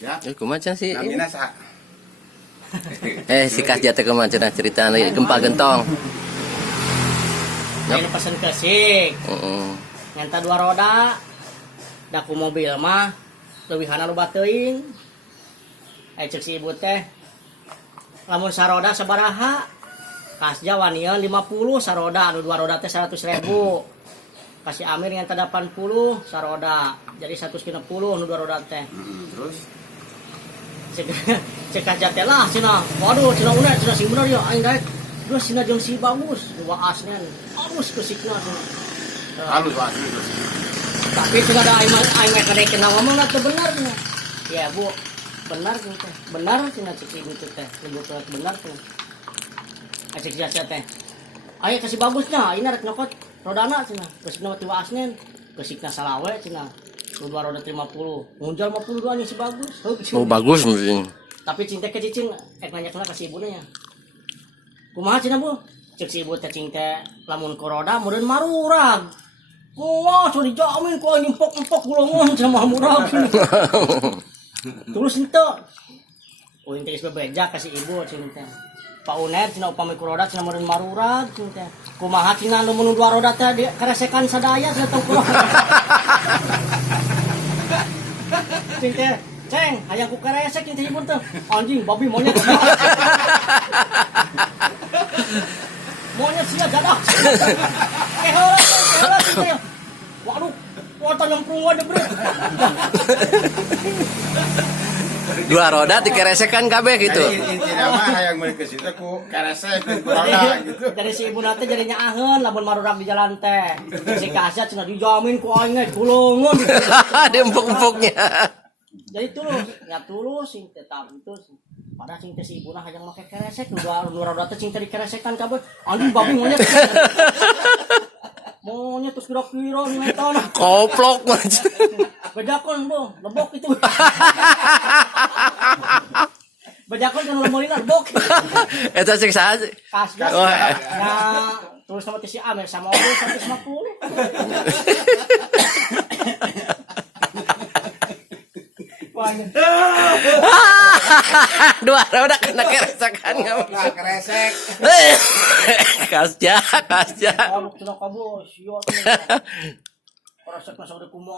Ya. Kumaha sih? Namina sa. Si Kasja teh kumaha cenah cerita gempa gentong. Ini pesen kesik. Nyanta 2 roda. Daku mobil mah leuwihana loba teuing. Cek si ibu teh. Lamun saroda sabaraha? Kasja wanian 50 saroda, anu 2 roda teh 100.000. Kasih Amir nyanta 80 saroda. Jadi 160 anu 2 roda teh. Terus cek aja teh lah cenah. Waduh cenah unek cenah sing bener ya aing daek. Terus cenah jeung si bagus waasnya. Halus kesikna cenah. halus asli terus. Tapi cenah da aing mah kadek kenal ngomong teh bener cenah. Ya Bu, benar teh. Benar cenah cek ibu teh. Lebut benar tuh. Cek jasa teh. Aya kasih bagusnya, ini rek nyokot rodana cenah. Geus nu ti waasnya. Kesikna salawe cenah. 2 roda 50. Ngunjal 50 doang si bagus. Oh bagus mungkin. Tapi cinta ke cicing nanya-nanya kasih ibunya ya. Kumaha cenah Bu? Cek si ibu teh cinta lamun koroda meureun marurag. Wah, so dijamin ku anjing empok-empok gulungan sama murag. Terus henteu. Oh, teh geus bebeja kasih ibu cinta. Pak Uner cenah upami koroda cenah meureun marurag cinta. Kumaha cenah nu mun 2 roda teh karesekan sadaya cenah tong koroda. Cinta, ceng, hayang ku keresek cinta ibu tuh. Anjing, babi monyet. Monyet sia jadak. Kehola cinta. Waduh, kuota nyemplung wae bre. 2 roda dikeresekan kabeh gitu. Intina mah hayang meuli ke situ ku karesek ku roda gitu. Dari si ibu nate jadi nyaaheun lamun marurag di jalan teh. Si Kasya cenah dijamin ku aing ge kulungan. Ada empuk-empuknya. Jadi tulus, ya tulus sing teh itu. Padahal sing teh si ibuna hayang make keresek, nu roda teh sing teh dikeresekan kabeh. Anjing babi monyet. Monyet terus kira-kira ngeton. Koplok mah. Bejakon dong, lebok itu. Bejakon kan lemolina lebok. Eta sing saha? Kasgas. Oh, Nah, terus sama si Amir sama mobil 150. 2 roda kena keresekan enggak? Keresek. Kasja. Kamu cenah kabos, yo. Keresek masa udah kumo.